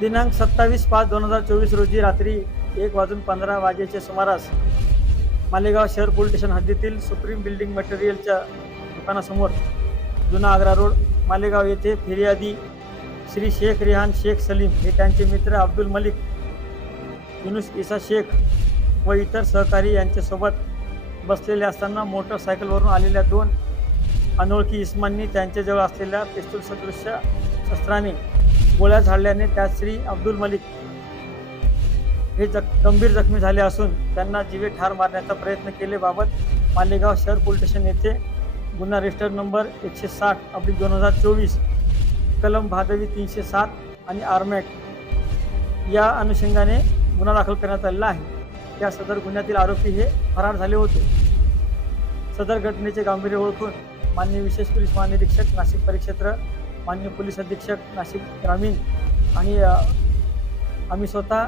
दिनांक सत्तावीस पाच दोन हजार चोवीस रोजी रात्री एक वाजून पंधरा वाजेच्या सुमारास मालेगाव शहर पोलीस स्टेशन हद्दीतील सुप्रीम बिल्डिंग मटेरियलच्या दुकानासमोर जुना आग्रा रोड मालेगाव येथे फिर्यादी श्री शेख रिहान शेख सलीम हे त्यांचे मित्र अब्दुल मलिक युनुस इसा शेख व इतर सहकारी यांच्यासोबत बसलेले असताना मोटरसायकलवरून आलेल्या दोन अनोळखी इस्मांनी त्यांच्याजवळ असलेल्या पिस्तूल सदृश्य शस्त्राने गोळ्या झाडल्याने त्या श्री अब्दुल मलिक हे जख गंभीर जखमी झाले असून त्यांना जीवे ठार मारण्याचा प्रयत्न केलेबाबत मालेगाव शहर पोलीस स्टेशन येथे गुन्हा रजिस्टर नंबर एकशे साठ अब्लिक दोन हजार चोवीस कलम भादवी तीनशे सात आणि आर्मॅक या अनुषंगाने गुन्हा दाखल करण्यात आलेला आहे त्या सदर गुन्ह्यातील आरोपी हे फरार झाले होते सदर घटनेचे गांभीर्य ओळखून मान्य विशेष पोलीस महानिरीक्षक नाशिक परिक्षेत्र मान्य पोलीस अधीक्षक नाशिक ग्रामीण आणि आम्ही स्वतः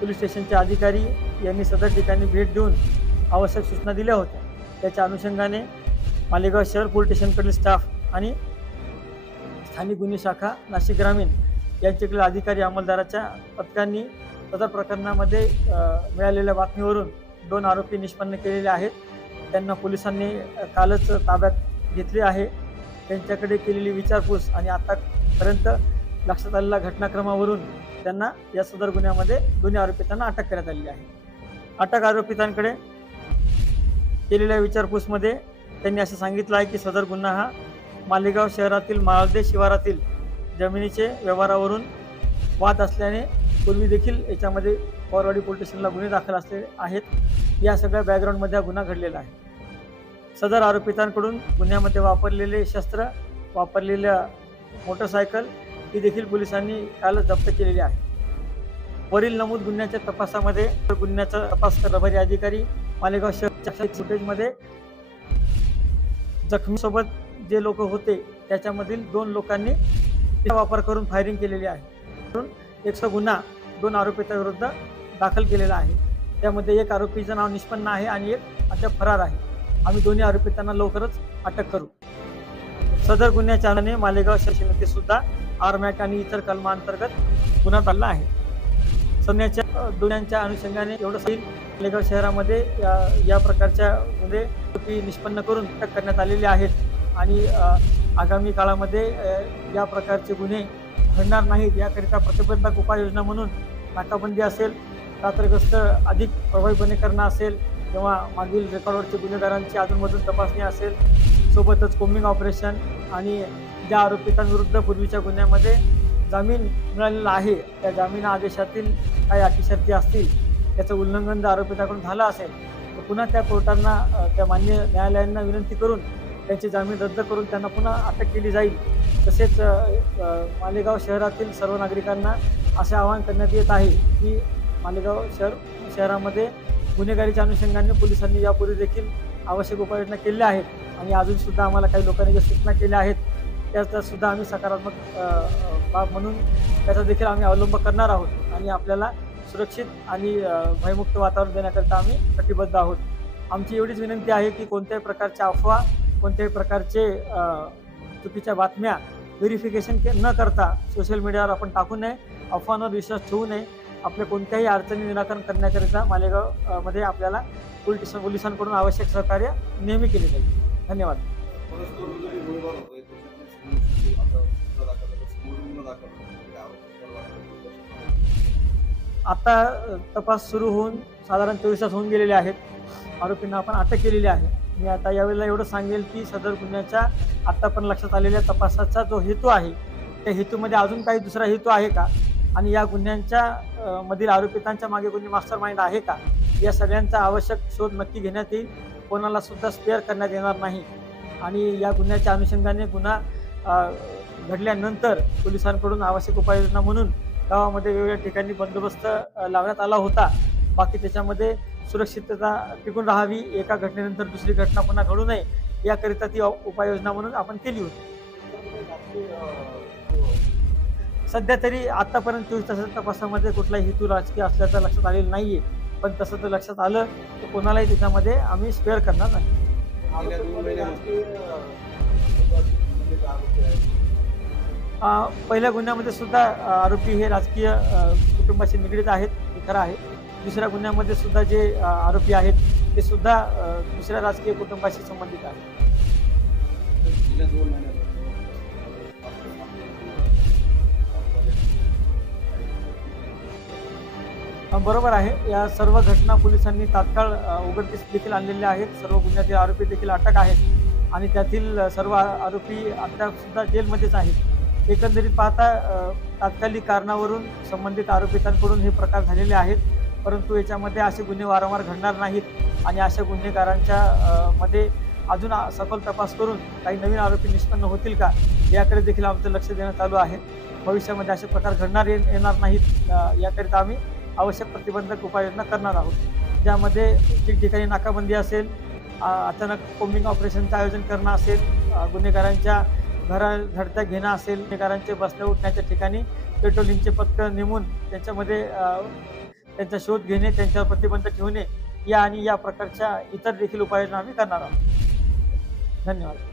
पोलीस स्टेशनचे अधिकारी यांनी सदर ठिकाणी भेट देऊन आवश्यक सूचना दिल्या होत्या त्याच्या अनुषंगाने मालेगाव शहर पोलीस स्टेशनकडील स्टाफ आणि स्थानिक गुन्हे शाखा नाशिक ग्रामीण यांच्याकडील अधिकारी अंमलदाराच्या पथकांनी सदर प्रकरणामध्ये मिळालेल्या बातमीवरून दोन आरोपी निष्पन्न केलेले आहेत त्यांना पोलिसांनी कालच ताब्यात घेतले आहे त्यांच्याकडे केलेली विचारपूस आणि आतापर्यंत लक्षात आलेल्या घटनाक्रमावरून त्यांना या सदर गुन्ह्यामध्ये दोन्ही आरोपितांना अटक करण्यात आलेली आहे अटक आरोपितांकडे केलेल्या विचारपूसमध्ये त्यांनी असं सांगितलं आहे की सदर गुन्हा हा मालेगाव शहरातील माळदे शिवारातील जमिनीचे व्यवहारावरून वाद असल्याने पूर्वी देखील याच्यामध्ये पवारवाडी पोलीस स्टेशनला गुन्हे दाखल असले आहेत या सगळ्या बॅकग्राऊंडमध्ये हा गुन्हा घडलेला आहे सदर आरोपितांकडून गुन्ह्यामध्ये वापरलेले शस्त्र वापरलेल्या मोटरसायकल ही देखील पोलिसांनी काल जप्त केलेली आहे वरील नमूद गुन्ह्याच्या तपासामध्ये गुन्ह्याचा तपास प्रभारी अधिकारी मालेगाव शहर फुटेजमध्ये जखमीसोबत जे लोक होते त्याच्यामधील दोन लोकांनी वापर करून फायरिंग केलेली आहे म्हणून एकचा गुन्हा दोन विरुद्ध दाखल केलेला आहे त्यामध्ये एक आरोपीचं नाव निष्पन्न आहे आणि एक अद्याप फरार आहे आम्ही दोन्ही त्यांना लवकरच अटक करू सदर गुन्ह्याच्या आधाराने मालेगाव शासनाचे सुद्धा आरमॅक आणि इतर कलमांतर्गत गुन्हा चालला आहे सध्याच्या गुन्ह्यांच्या अनुषंगाने एवढंच येईल मालेगाव शहरामध्ये या, या प्रकारच्या गुन्हे निष्पन्न करून अटक करण्यात आलेली आहेत आणि आगामी काळामध्ये या प्रकारचे गुन्हे घडणार नाहीत याकरिता प्रतिबंधक उपाययोजना म्हणून नाकाबंदी असेल रात्रग्रस्त अधिक प्रभावीपणे करणं असेल किंवा मागील रेकॉर्डवरच्या गुन्हेगारांची अजूनमधून तपासणी असेल सोबतच कोम्बिंग ऑपरेशन आणि ज्या आरोपितांविरुद्ध पूर्वीच्या गुन्ह्यामध्ये जामीन मिळालेला आहे त्या जामीन आदेशातील काही अटीशर्ती असतील त्याचं उल्लंघन जर आरोपिताकडून झालं असेल तर पुन्हा त्या कोर्टांना त्या मान्य न्यायालयांना विनंती करून त्यांची जामीन रद्द करून त्यांना पुन्हा अटक केली जाईल तसेच मालेगाव शहरातील सर्व नागरिकांना असे आवाहन करण्यात येत आहे की मालेगाव शहर शहरामध्ये गुन्हेगारीच्या अनुषंगाने पोलिसांनी यापूर्वी देखील आवश्यक उपाययोजना केल्या आहेत आणि अजूनसुद्धा आम्हाला काही लोकांनी ज्या सूचना केल्या आहेत त्याचासुद्धा आम्ही सकारात्मक बाब म्हणून त्याचा देखील आम्ही अवलंब करणार आहोत आणि आपल्याला सुरक्षित आणि भयमुक्त वातावरण देण्याकरता आम्ही कटिबद्ध आहोत आमची एवढीच विनंती आहे की कोणत्याही प्रकारच्या अफवा कोणत्याही प्रकारचे चुकीच्या बातम्या व्हेरिफिकेशन न करता सोशल मीडियावर आपण टाकू नये अफवांवर विश्वास ठेवू नये आपल्या कोणत्याही अडचणी निराकरण करण्याकरिता मालेगाव मध्ये आपल्याला पोलिसांकडून आवश्यक सहकार्य नेहमी केले जाईल धन्यवाद आता तपास सुरू होऊन साधारण चोवीस तास होऊन गेलेले आहेत आरोपींना आपण अटक केलेली आहे मी आता यावेळेला एवढं सांगेल की सदर गुन्ह्याच्या आत्ता पण लक्षात आलेल्या तपासाचा जो हेतू आहे त्या हेतूमध्ये अजून काही दुसरा हेतू आहे का आणि या गुन्ह्यांच्या मधील आरोपितांच्या मागे कोणी मास्टर माइंड आहे का या सगळ्यांचा आवश्यक शोध नक्की घेण्यात येईल कोणाला सुद्धा स्पेअर करण्यात येणार नाही आणि या गुन्ह्याच्या अनुषंगाने गुन्हा घडल्यानंतर पोलिसांकडून आवश्यक उपाययोजना म्हणून गावामध्ये वेगवेगळ्या ठिकाणी बंदोबस्त लावण्यात आला होता बाकी त्याच्यामध्ये सुरक्षितता टिकून राहावी एका घटनेनंतर दुसरी घटना पुन्हा घडू नये याकरिता ती उपाययोजना म्हणून आपण केली होती सध्या तरी आतापर्यंत चोवीस तासाच्या तपासामध्ये कुठलाही हेतू राजकीय असल्याचं लक्षात आलेलं नाहीये पण तसं तर लक्षात आलं तर कोणालाही त्याच्यामध्ये आम्ही स्पेअर करणार नाही पहिल्या गुन्ह्यामध्ये सुद्धा आरोपी हे राजकीय कुटुंबाशी निगडीत आहेत हे खरं आहे दुसऱ्या गुन्ह्यामध्ये सुद्धा जे आरोपी आहेत ते सुद्धा दुसऱ्या राजकीय कुटुंबाशी संबंधित आहेत बरोबर आहे या सर्व घटना पोलिसांनी तात्काळ उघडकीस देखील आणलेल्या आहेत सर्व गुन्ह्यातील आरोपी देखील अटक आहेत आणि त्यातील सर्व आरोपी आत्तासुद्धा जेलमध्येच आहेत एकंदरीत पाहता तात्कालिक कारणावरून संबंधित आरोपितांकडून हे प्रकार झालेले आहेत परंतु याच्यामध्ये असे गुन्हे वारंवार घडणार नाहीत आणि अशा गुन्हेगारांच्या मध्ये अजून सफल तपास करून काही नवीन आरोपी निष्पन्न होतील का याकडे देखील आमचं लक्ष देण्यात आलं आहे भविष्यामध्ये असे प्रकार घडणार येणार नाहीत याकरिता आम्ही आवश्यक प्रतिबंधक उपाययोजना करणार आहोत ज्यामध्ये ठिकठिकाणी नाकाबंदी असेल अचानक कोम्बिंग ऑपरेशनचं आयोजन करणं असेल गुन्हेगारांच्या घरा झडत्या घेणं असेल गुन्हेगारांचे बसले उठण्याच्या ठिकाणी पेट्रोलिंगचे पथक नेमून त्यांच्यामध्ये त्यांचा शोध घेणे त्यांच्यावर प्रतिबंध ठेवणे या आणि या प्रकारच्या इतर देखील उपाययोजना आम्ही करणार आहोत धन्यवाद